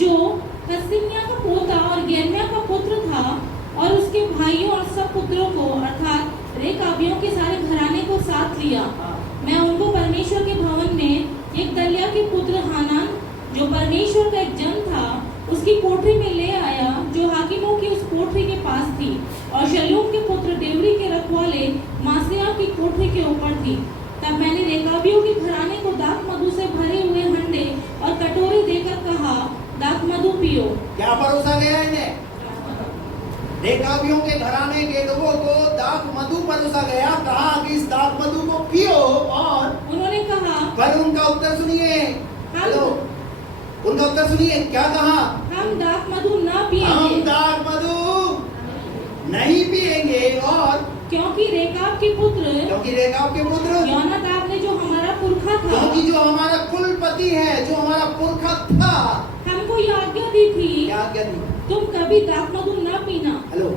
जो हसनिय्याह का पोता और यिर्मयाह का पुत्र था, और उसके भाइयों और सब पुत्रों को अर्थात रेकाबियों के सारे घराने को साथ लिया। मैं उनको परमेश्वर के भवन में एक दलिया के पुत्र हानान, जो परमेश्वर का एक जन था, उसकी कोठरी में ले आया, जो हाकिमों की उस कोठरी के पास थी, और शलूम के पुत्र डेवरी के रखवाले मासेयाह की कोठरी के ऊपर थी। तब मैंने रेकाबियों के घराने को दाख मधु से भरे हुए हंडे और कटोरे देकर कहा, दाख मधु पियो। क्या परोसा गया इन्हें? रेकाबियों के घराने के लोगों को दाख मधु परोसा गया। कहा कि इस दाख मधु को पियो, और उन्होंने कहा, पर उनका उत्तर सुनिए। हेलो, उनका उत्तर सुनिए। क्या कहा? हम दाख मधु ना पिएंगे। हम दाख मधु नहीं पिएंगे। और क्योंकि रेकाब के पुत्र योनादाब ने, जो हमारा पुरखा था, क्योंकि जो हमारा कुलपति है, जो हमारा पुरखा था, हमको ये आज्ञा दी थी। क्या आज्ञा दी? तुम कभी दाख मधु ना पीना। हेलो,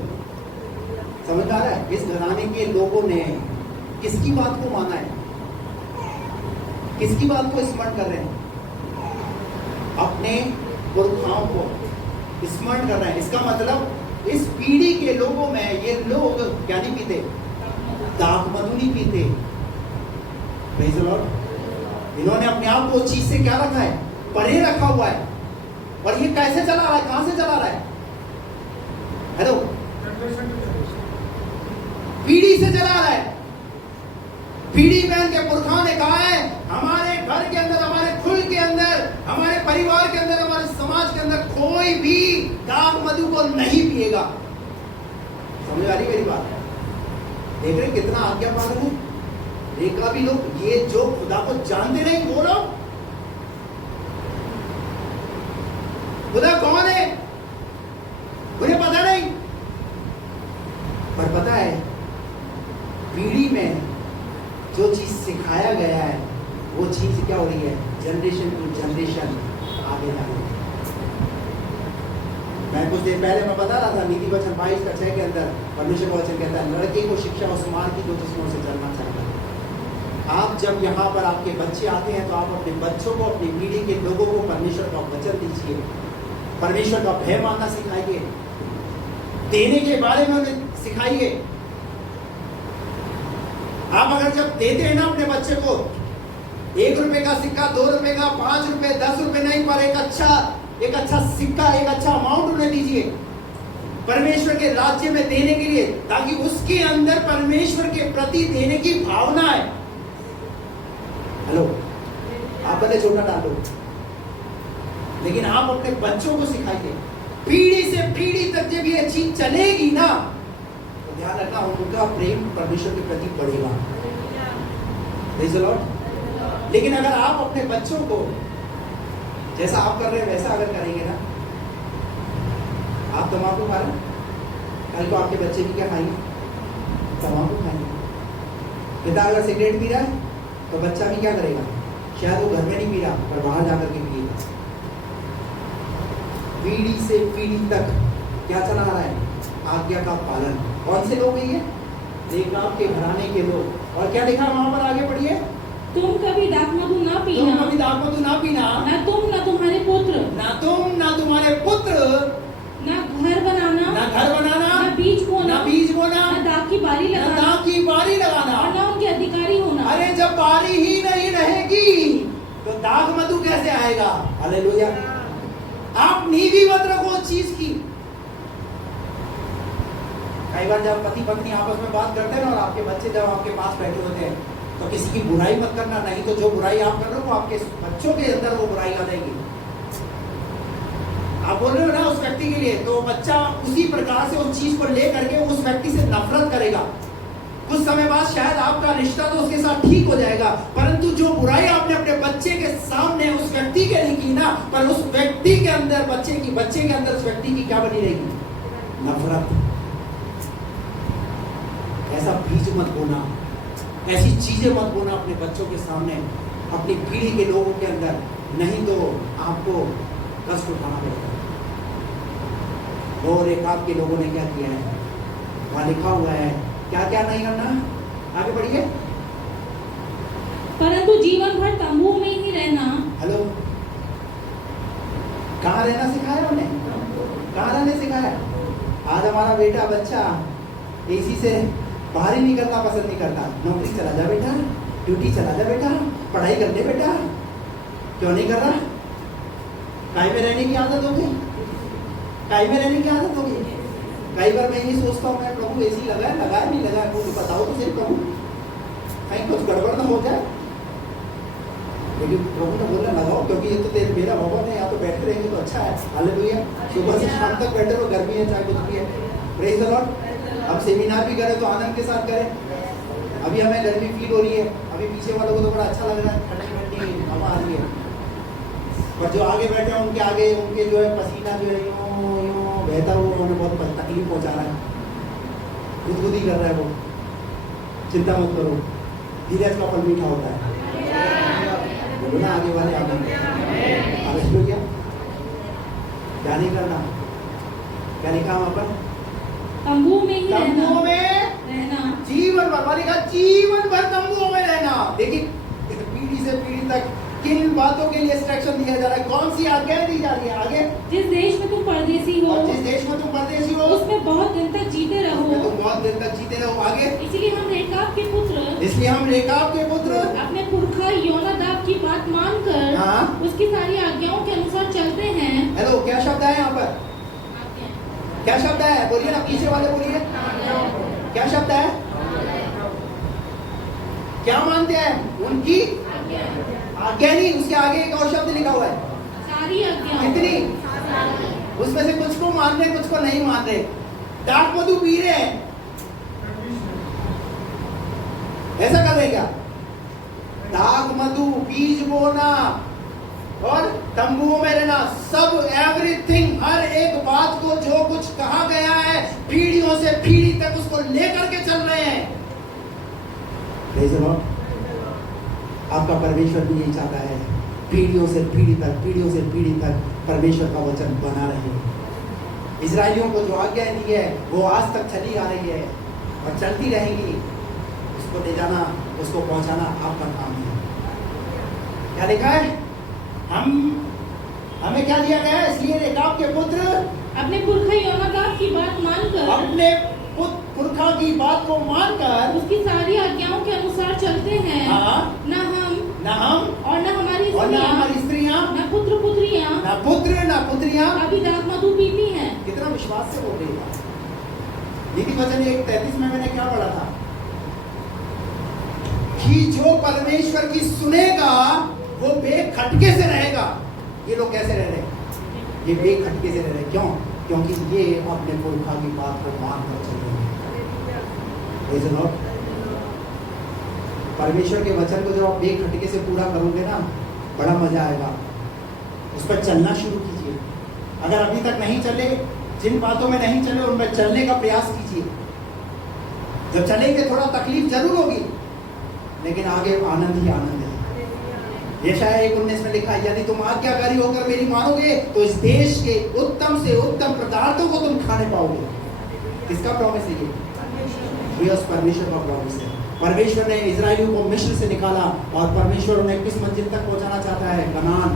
समझ आ रहा है? इस घराने के लोगों ने किसकी बात को माना है? किसकी बात को स्मरण कर रहे हैं? अपने पुरखाओं को स्मरण कर रहे हैं। इसका मतलब इस पीढ़ी के लोगों में ये लोग क्या नहीं पीते? दाख मधु नहीं पीते। Praise the Lord. इन्होंने अपने आप को उस चीज से क्या रखा है? परे रखा हुआ है। और ये कैसे चला रहा है? कहां से चला रहा है? हेलो, पीढ़ी से चला रहा है। पीढ़ी में उनके पुरखा ने कहा है, हमारे घर के अंदर, हमारे कुल के अंदर, हमारे परिवार के अंदर, हमारे समाज के अंदर कोई भी दाग मधु को नहीं पिएगा। समझ आ रही मेरी बात? देख रहे कितना आज्ञा पालन है। देखा भी लोग, ये जो खुदा को जानते नहीं वो लोग, खुदा कौन है उन्हें पता नहीं, पर पता है पीढ़ी में जो चीज सिखाया गया है वो चीज क्या हो रही है, जनरेशन टू जनरेशन आगे जा रही है। मैं कुछ देर पहले मैं बता रहा था, नीति वचन 22:6 के अंदर परमेश्वर का वचन कहता है, लड़के को शिक्षा उस मार्ग की जो जिसमें उसे चलना चाहिए। आप जब यहाँ पर आपके बच्चे आते हैं तो आप अपने बच्चों को, अपनी पीढ़ी के लोगों को परमेश्वर का वचन दीजिए, परमेश्वर का भय मानना सिखाइए, देने के बारे में उन्हें सिखाइए। आप अगर जब देते हैं ना अपने बच्चे को, 1 रुपए का सिक्का, 2 रुपए का, 5 रुपए, 10 रुपए नहीं, पर एक अच्छा सिक्का, एक अच्छा अमाउंट उन्हें दीजिए परमेश्वर के राज्य में देने के लिए, ताकि उसके अंदर परमेश्वर के प्रति देने की भावना है। हेलो, आप भले छोटा डालो, लेकिन आप अपने बच्चों को सिखाइए। पीढ़ी से पीढ़ी तक जब ये चीज चलेगी ना, तो ध्यान रखना उनका प्रेम परमेश्वर के प्रति बढ़ेगा। Praise the Lord. लेकिन अगर आप अपने बच्चों को जैसा आप कर रहे हैं वैसा अगर करेंगे ना, आप तंबाकू खा रहे हैं, कल को आपके बच्चे भी क्या खाएंगे, तंबाकू खाएंगे। पिता अगर सिगरेट पी रहा है तो बच्चा भी क्या करेगा, शायद वो घर में नहीं पी रहा पर बाहर जाकर के पिएगा। पीढ़ी से पीढ़ी तक क्या चला रहा है, आज्ञा का पालन। कौन से लोग ये, रेखाब के घराने के लोग। और क्या लिखा वहां पर, आगे पढ़िए, तुम कभी दाखमधु ना पीना, तुम कभी दाखमधु ना पीना, ना तुम ना तुम्हारे पुत्र, ना तुम ना तुम्हारे पुत्र, ना घर बनाना, ना बीज बोना, ना दाख की बारी लगाना, और ना उनके अधिकारी होना। अरे जब बारी ही नहीं रहेगी तो दाख मधु कैसे आएगा? हालेलुया। आप नींवी मत रखो चीज की। कई बार जब पति पत्नी आपस में बात करते हैं ना, और आपके बच्चे जब आपके पास बैठे होते हैं, तो किसी की बुराई मत करना, नहीं तो जो बुराई आप कर रहे हो वो आपके बच्चों के अंदर वो बुराई आ जाएगी। आप बोल रहे हो ना उस व्यक्ति के लिए, तो बच्चा उसी प्रकार से उस चीज को लेकर के उस व्यक्ति से नफरत करेगा। कुछ समय बाद शायद आपका रिश्ता तो उसके साथ ठीक हो जाएगा, परंतु जो बुराई आपने अपने बच्चे के सामने उस व्यक्ति के लिए की ना, पर उस व्यक्ति के अंदर, बच्चे के अंदर उस व्यक्ति की क्या बनी रहेगी, नफरत। ऐसा बीज मत बोना, ऐसी चीजें मत बोना अपने बच्चों के सामने, अपनी पीढ़ी के लोगों के अंदर, नहीं तो आपको कष्ट उठाना पड़ेगा। और रेखाब के लोगों ने क्या किया है, वहां लिखा हुआ है क्या क्या नहीं करना। आगे बढ़िए। परंतु जीवन भर तंबू में ही रहना। हेलो, कहाँ रहना सिखाया उन्हें, कहाँ रहने सिखाया? आज हमारा बेटा बच्चा एसी से बाहर ही निकलना पसंद नहीं करता। नौकरी चला जा बेटा, ड्यूटी चला जा बेटा, पढ़ाई कर ले बेटा। क्यों नहीं कर रहा? काहे में रहने की आदत होगी, काहे में रहने की आदत होगी। कई बार मैं ये सोचता हूँ, मैं प्रभु एसी लगाया नहीं लगाया, मुझे बताओ तो सही प्रभु, कहीं कुछ गड़बड़ ना हो जाए। लेकिन प्रभु ने बोला लगाओ, क्योंकि ये तो तेरे मेरा भवन है, यहाँ तो बैठे रहेंगे तो अच्छा है। हालेलुया। सुबह से शाम तक बैठे रहो, गर्मी है चाहे कुछ भी है। Praise the Lord. अब सेमिनार भी करें तो आनंद के साथ करें। अभी हमें गर्मी फील हो रही है, अभी पीछे वालों को तो बड़ा अच्छा लग रहा है, ठंडी ठंडी हवा आ रही है, पर जो आगे बैठे हैं उनके आगे उनके जो है पसीना जो है यूं बहता हुआ उन्हें बहुत तकलीफ पहुंचा रहा है, गुदगुदी कर रहा है वो। चिंता मत करो, धीरज का फल मीठा होता है। बोलो ना आगे वाले आनंद। हालेलुया। क्या नहीं करना, क्या लिखा वहां पर, तंबू में ही तंबुओं में रहना, जीवन भर, वाली का जीवन भर तंबुओं में रहना। देखिए पीढ़ी से पीढ़ी तक किन बातों के लिए इंस्ट्रक्शन दिया जा रहा है, कौन सी आज्ञाएं दी जा रही है? आगे, जिस देश में तुम परदेसी हो, और जिस देश में तुम परदेसी हो उसमें बहुत दिन तक जीते रहो, तुम बहुत दिन तक जीते रहो। आगे, इसलिए हम रेखाब के पुत्र अपने पुरखा योनादाब की बात मानकर उसकी सारी आज्ञाओं के अनुसार चलते हैं। हेलो, क्या शब्द है यहाँ पर, क्या शब्द है? बोलिए ना, पीछे वाले बोलिए, क्या शब्द है? क्या मानते हैं? उनकी आज्ञा नहीं, उसके आगे एक और शब्द लिखा हुआ है, सारी आज्ञा। कितनी? उसमें से कुछ को मान रहे, कुछ को नहीं मान रहे। दाख मधु पी रहे हैं, ऐसा कर रहे क्या? दाख मधु, बीज बोना और तंबुओं में रहना, सब एवरीथिंग, हर एक बात को जो कुछ कहा गया है पीढ़ियों से पीढ़ी तक उसको लेकर के चल रहे हैं। Praise the Lord। आपका परमेश्वर भी यही चाहता है, पीढ़ियों से पीढ़ी तक, पीढ़ियों से पीढ़ी तक परमेश्वर का वचन बना रहे। इजरायलियों को जो आज्ञा दी है वो आज तक चली आ रही है और चलती रहेगी। उसको ले जाना, उसको पहुंचाना आपका काम है। क्या लिखा है? हमें क्या दिया गया है? इसलिए रेकाब के पुत्र अपने पुरखा योनादाब की बात मानकर, अपने पुरखा की बात को मानकर उसकी सारी आज्ञाओं के अनुसार चलते हैं। हाँ। न हम और न हमारी स्त्रियां, न पुत्र पुत्रियां, न पुत्र न पुत्रियां अभी दाख मधु पीती हैं। कितना विश्वास से बोल रही है। नीति वचन 1:33 में मैंने क्या पढ़ा था कि जो परमेश्वर की सुनेगा वो बेखटके से रहेगा। ये लोग कैसे रह रहे? ये बेखटके से रह रहे। क्यों? क्योंकि ये अपने पुरखा की बात को मानकर चल रहे हैं। परमेश्वर के वचन को जब आप बेखटके से पूरा करोगे ना, बड़ा मजा आएगा। उस पर चलना शुरू कीजिए। अगर अभी तक नहीं चले, जिन बातों में नहीं चले उनमें चलने का प्रयास कीजिए। जब चलेंगे थोड़ा तकलीफ जरूर होगी, लेकिन आगे आनंद ही आनंद है। यशायाह 1:19 में लिखा है, यदि तुम आज्ञाकारी होकर मेरी मानोगे तो इस देश के उत्तम से उत्तम पदार्थों को तुम खाने पाओगे। किसका प्रॉमिस है ये? उस परमेश्वर का प्रॉमिस है। परमेश्वर ने इजरायलियों को मिस्र से निकाला और परमेश्वर उन्हें किस मंजिल तक पहुंचाना चाहता है? कनान।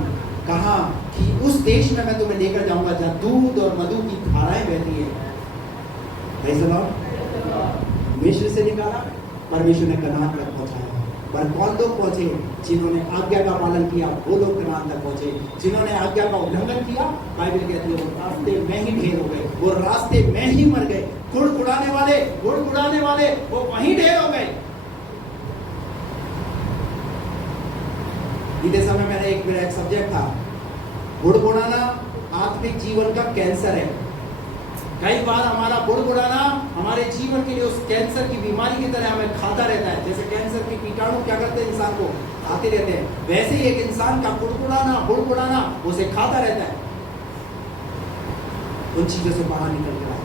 कहा कि उस देश में मैं तुम्हें लेकर जाऊंगा जहां दूध और मधु की धाराएं बहती है। Praise the Lord। मिस्र से निकाला, परमेश्वर ने कनान तक पहुंचाया। पर कौन लोग पहुंचे? जिन्होंने आज्ञा का पालन किया वो लोग कनान तक पहुंचे। जिन्होंने आज्ञा का उल्लंघन किया, बाइबल कहती है वो रास्ते में ही ढेर हो गए, वो रास्ते में ही मर गए। गुड़ उड़ाने वाले वो वहीं ढेर हो गए। बीते समय मेरा एक सब्जेक्ट था, गुड़गुड़ाना आत्मिक जीवन का कैंसर है। कई बार हमारा गुड़गुड़ाना हमारे जीवन के लिए उस कैंसर की बीमारी की तरह हमें खाता रहता है। जैसे कैंसर के कीटाणु क्या करते हैं? इंसान को खाते रहते हैं। वैसे ही एक इंसान का गुड़गुड़ाना उसे खाता रहता है। उन चीजों से बाहर निकल कर आए।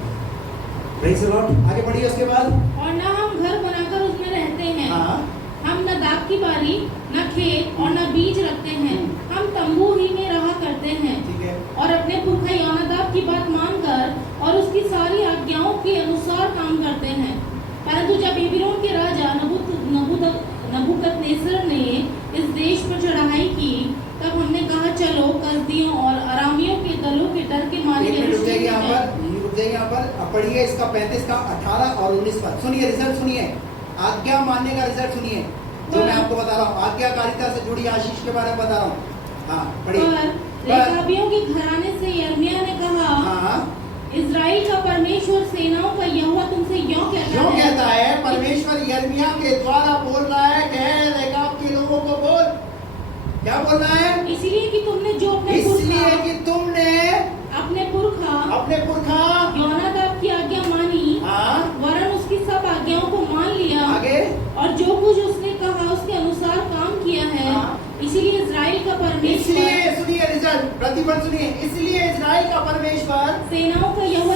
Praise the Lord. आगे बढ़िए। उसके बाद, और ना हम घर बनाकर उसमें रहते हैं। हाँ। हम न दाख की बारी, न खेत और न बीज रखते हैं। हम तंबू ही में रहा करते हैं। ठीक है। और अपने पुरखा योनादाब की बात मानकर और उसकी सारी आज्ञाओं के अनुसार काम करते हैं। परंतु जब बेबीलोन के राजा नबूकदनेस्सर ने इस देश पर चढ़ाई की, तब हमने कहा चलो कसदियों और अरामियों के दलों के डर के मारे रुक जाइए यहाँ पर पढ़िए इसका 35 का 18 और 19 पर। सुनिए रिजल्ट, सुनिए आज्ञा मानने का रिजल्ट सुनिए, जो मैं आपको बता रहा हूँ। आज्ञाकारिता से जुड़ी आशीष के बारे में बता रहा हूँ। हाँ पढ़िए। रेकाबियों के घराने से यिर्मयाह ने कहा, हाँ, इज़राइल का परमेश्वर सेनाओं का यहोवा तुमसे यूं कहता है। परमेश्वर यिर्मयाह के द्वारा बोल रहा है, कह रेकाब के लोगों को बोल। क्या बोल रहा है? इसलिए कि तुमने अपने पुरखा योनादाब की आज्ञा मानी, वरन उसकी सब आज्ञाओं को मान लिया। आगे, और जो कुछ उसने कहा उसके अनुसार काम किया है। इसलिए इज़राइल का परमेश्वर, सुनिए रिजल्ट, प्रतिफल सुनिए। इसलिए इज़राइल का परमेश्वर सेनाओं का यहोवा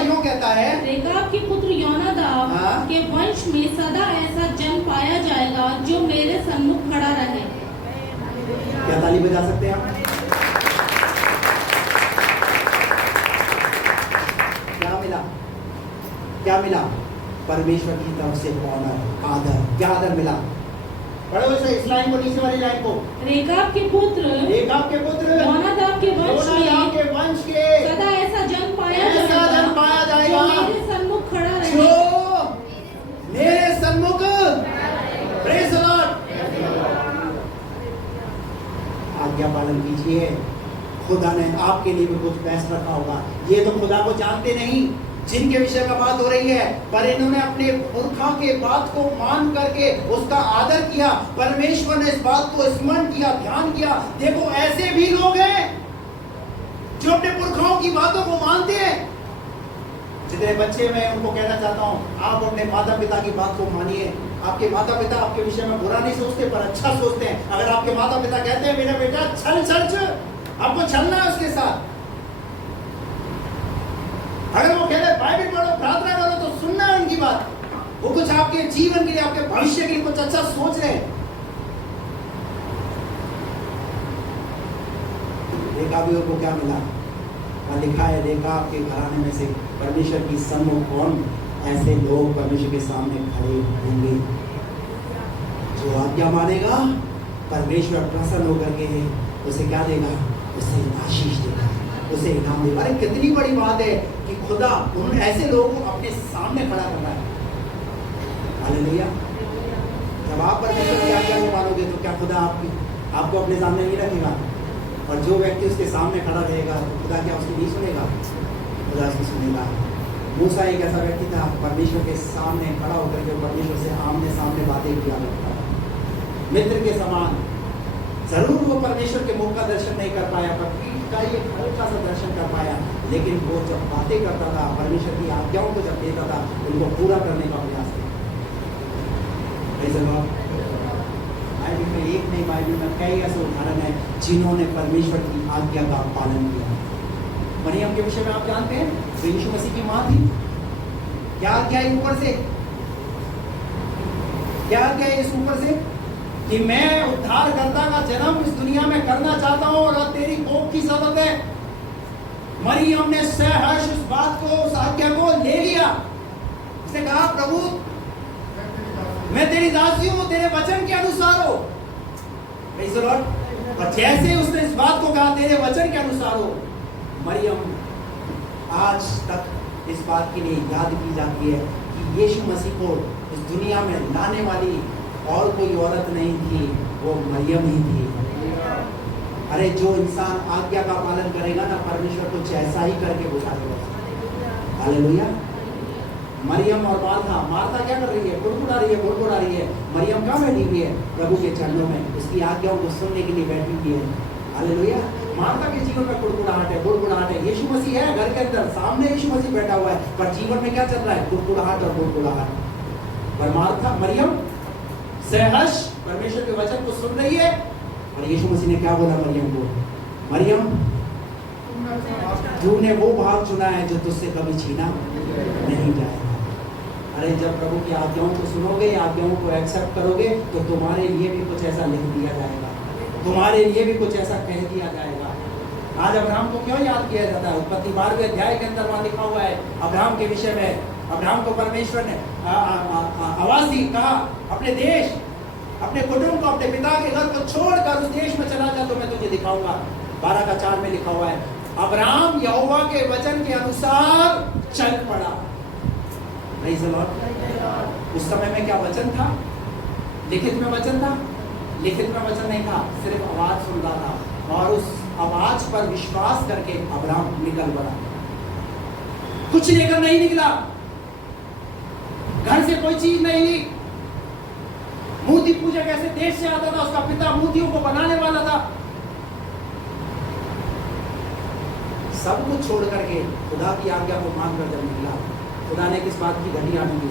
यूं कहता है, रेकाब के पुत्र योनादाब के वंश में सदा ऐसा जन पाया जाएगा जो मेरे सन्मुख खड़ा रहे। क्या ताली बजा सकते हैं आप? क्या मिला? परमेश्वर की तरफ से ऑनर, आदर। क्या आदर मिला? पढ़ो इस लाइन को, नीचे वाली लाइन को। रेकाब के पुत्र योनादाब के वंश के सदा ऐसा जन पाया जाएगा जो मेरे सन्मुख खड़ा रहे। जो मेरे सन्मुख। Praise the Lord. आज्ञा पालन कीजिए। खुदा ने आपके लिए भी कुछ बेस्ट रखा होगा। ये तो खुदा को जानते नहीं जिनके विषय में बात हो रही है, पर इन्होंने अपने पुरखा के बात को मान करके उसका आदर किया। परमेश्वर ने इस बात को स्मरण किया, ध्यान किया। देखो ऐसे भी लोग हैं जो अपने पुरखाओं की बातों को मानते हैं। जितने बच्चे मैं उनको कहना चाहता हूँ, आप अपने माता पिता की बात को मानिए। आपके माता पिता आपके विषय में बुरा नहीं सोचते पर अच्छा सोचते हैं। अगर आपके माता पिता कहते हैं मेरा बेटा छल चर्च, आपको चलना है उसके साथ। अगर वो कहते हैं बाइबल पढ़ो, प्रार्थना करो, तो सुनना है उनकी बात। वो कुछ आपके जीवन के लिए, आपके भविष्य के लिए कुछ अच्छा सोच रहे हैं। देखा भी उनको क्या मिला, और लिखा है, देखा आपके घराने में से परमेश्वर की सम्मुख कौन ऐसे लोग परमेश्वर के सामने खड़े होंगे। जो आज्ञा मानेगा, परमेश्वर प्रसन्न होकर के उसे क्या देगा, उसे आशीष देगा, उसे इनाम देगा। अरे कितनी बड़ी बात है कि खुदा उन ऐसे लोगों को अपने सामने खड़ा कर रहा है। हालेलुया। जब आप परमेश्वर की आज्ञा को मानोगे तो क्या खुदा आपको अपने सामने नहीं रखेगा? और जो व्यक्ति उसके सामने खड़ा रहेगा तो खुदा क्या उसकी नहीं सुनेगा? खुदा उसकी सुनेगा। मूसा एक ऐसा व्यक्ति था, परमेश्वर के सामने खड़ा होकर के परमेश्वर से आमने सामने बातें किया करता था, मित्र के समान। जरूर वो परमेश्वर के मुख का दर्शन नहीं कर पाया, पर पीठ का एक हल्का सा दर्शन कर पाया। लेकिन वो जब बातें करता था, परमेश्वर की आज्ञाओं को जब देता था, उनको पूरा करने का प्रयास किया। बाइबल में एक नहीं, बाइबल में कई ऐसे उदाहरण है जिन्होंने परमेश्वर की आज्ञा का पालन किया। मरियम के विषय में आप जानते हैं, जो यीशु मसीह की माँ थी, क्या आज्ञा है ऊपर से? क्या आज्ञा है इस ऊपर से कि मैं उद्धारकर्ता का जन्म इस दुनिया में करना चाहता हूं और तेरी कोप की जरूरत है। मरियम ने सहर्ष उस बात को, उस आज्ञा को ले लिया। उसने कहा, प्रभु मैं तेरी दासी हूं, तेरे वचन के अनुसार हो। और जैसे उसने इस बात को कहा, तेरे वचन के अनुसार हो, मरियम आज तक इस बात के लिए याद की जाती है कि यीशु मसीह को इस दुनिया में लाने वाली और कोई औरत नहीं थी, वो मरियम ही थी। अरे जो इंसान आज्ञा का पालन करेगा ना, परमेश्वर कुछ ऐसा ही करके बुला देगा। हालेलुया। मरियम और मार्था क्या कर रही है? गुड़गुड़ा रही है, गुड़गुड़ा रही है। मरियम कहाँ बैठी हुई है? प्रभु के चरणों में, उसकी आज्ञाओं को सुनने के लिए बैठी हुई है। हालेलुया। मार्था के जीवन में गुड़गुड़ाहट है, गुड़गुड़ाहट है। यीशु मसीह है घर के अंदर, सामने यीशु मसीह बैठा हुआ है, पर जीवन में क्या चल रहा है? गुड़गुड़ाहट और गुड़गुड़ाहट। पर मरियम सहर्ष परमेश्वर के वचन को सुन रही है। और यीशु मसीह ने क्या बोला मरियम को? मरियम, तूने वो भाग चुना है जो तुझसे कभी छीना नहीं जाएगा। अरे जब प्रभु की आज्ञाओं को सुनोगे, आज्ञाओं को एक्सेप्ट करोगे, तो तुम्हारे लिए भी कुछ ऐसा लिख दिया जाएगा, तुम्हारे लिए भी कुछ ऐसा कह दिया जाएगा। आज अब्राहम को क्यों याद किया जाता है? उत्पत्ति 12वें अध्याय के अंदर वहां लिखा हुआ है अब्राहम के विषय में। अब्राहम को परमेश्वर ने आवाज दी, कहा अपने देश, अपने कुटुंब को, अपने पिता के घर को छोड़कर उस देश में चला जा, तो मैं तुझे दिखाऊंगा। 12:4 में लिखा हुआ है, अब्राहम यहोवा के वचन के अनुसार चल पड़ा। Praise the Lord. उस समय में क्या वचन था? लिखित में वचन था? लिखित में वचन नहीं था, सिर्फ आवाज सुन रहा था। और उस आवाज पर विश्वास करके अब्राहम निकल पड़ा। कुछ लेकर नहीं निकला, घर से कोई चीज नहीं ली। मूर्ति पूजक ऐसे देश से आता था, उसका पिता मूर्तियों को बनाने वाला था। सब कुछ छोड़ करके खुदा की आज्ञा को मानकर जब निकला, खुदा ने किस बात की घटी आने दी?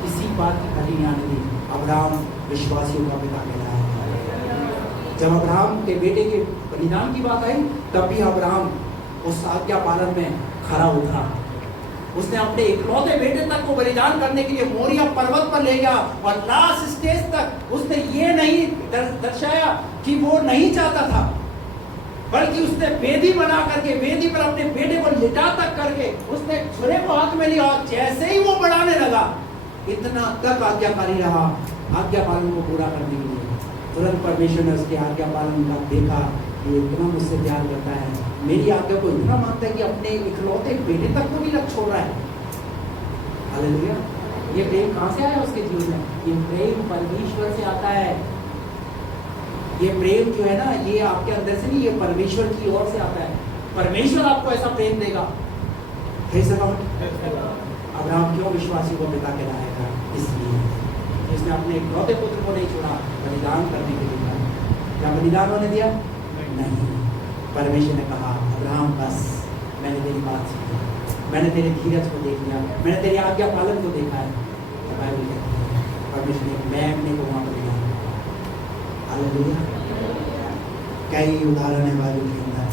किसी बात की घटी नहीं आने दी। अब्राहम विश्वासियों का पिता कहलाया। जब अब्राहम के बेटे के बलिदान की बात आई, तब भी अब्राहम उस आज्ञा पालन में खरा उतरा। उसने अपने इकलौते बेटे तक को बलिदान करने के लिए मोरिया पर्वत पर ले गया, और लास्ट स्टेज तक उसने ये नहीं दर्शाया कि वो नहीं चाहता था, बल्कि उसने वेदी बना करके, वेदी पर अपने बेटे को लिटा तक करके उसने छुरे को हाथ में लिया, और जैसे ही वो बढ़ाने लगा, इतना तक आज्ञाकारी रहा आज्ञा पालन को पूरा करने के लिए। तुरंत परमेश्वर ने उसके आज्ञा पालन का देखा, ये इतना मुझसे प्यार करता है, मेरी आज्ञा को इतना मानता है कि अपने इकलौते बेटे तक को भी रख छोड़ रहा है। हालेलुया। ये प्रेम कहाँ से आया उसके जीवन में? ये प्रेम परमेश्वर से आता है। ये प्रेम जो है ना, ये आपके अंदर से नहीं, ये परमेश्वर की ओर से आता है। परमेश्वर आपको ऐसा प्रेम देगा। अब्राहम क्यों विश्वासियों को पिता कहलाएगा? इसलिए इसने अपने इकलौते पुत्र को नहीं छोड़ा, बलिदान करने के लिए। क्या बलिदान होने दिया? नहीं। परमेश्वर ने कहा अब्राहम बस मैंने तेरी बात सुनी, मैंने तेरे धीरज को देख लिया, मैंने तेरी आज्ञा पालन को देखा है। तो बाइबल कहती है परमेश्वर ने मैंने को वहाँ पर दिया। हालेलुया। कई उदाहरण है बाइबल के अंदर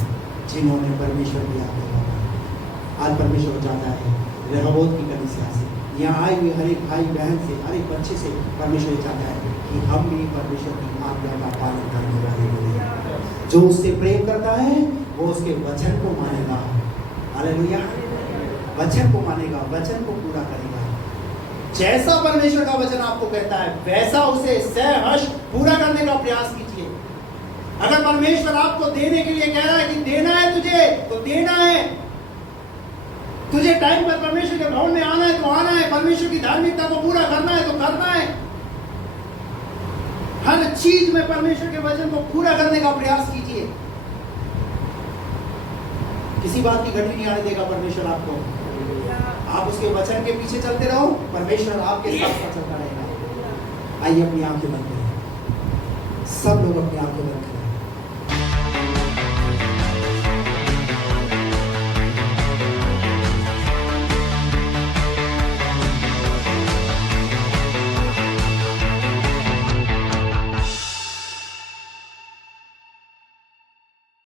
जिन्होंने परमेश्वर की आज्ञा पाला। आज परमेश्वर चाहता है रहबोत की कलीसिया से, यहाँ आई हुई हर एक भाई बहन से, हर एक बच्चे से परमेश्वर चाहता है कि हम भी परमेश्वर की आज्ञा का पालन करने वाले बने। जो उससे प्रेम करता है वो उसके वचन को मानेगा। हालेलुया। वचन को मानेगा, वचन को पूरा करेगा। जैसा परमेश्वर का वचन आपको कहता है वैसा उसे सहर्ष पूरा करने का प्रयास कीजिए। अगर परमेश्वर आपको देने के लिए कह रहा है कि देना है तुझे तो देना है। तुझे टाइम पर परमेश्वर के भवन में आना है तो आना है, परमेश्वर की धार्मिकता को पूरा करना है तो करना है। हर चीज में परमेश्वर के वचन को पूरा करने का प्रयास कीजिए। किसी बात की घटी नहीं आने देगा परमेश्वर आपको। आप उसके वचन के पीछे चलते रहो, परमेश्वर आपके साथ चलता रहेगा। आइए अपनी आंखें बंद करें, सब लोग अपनी आंखें बंद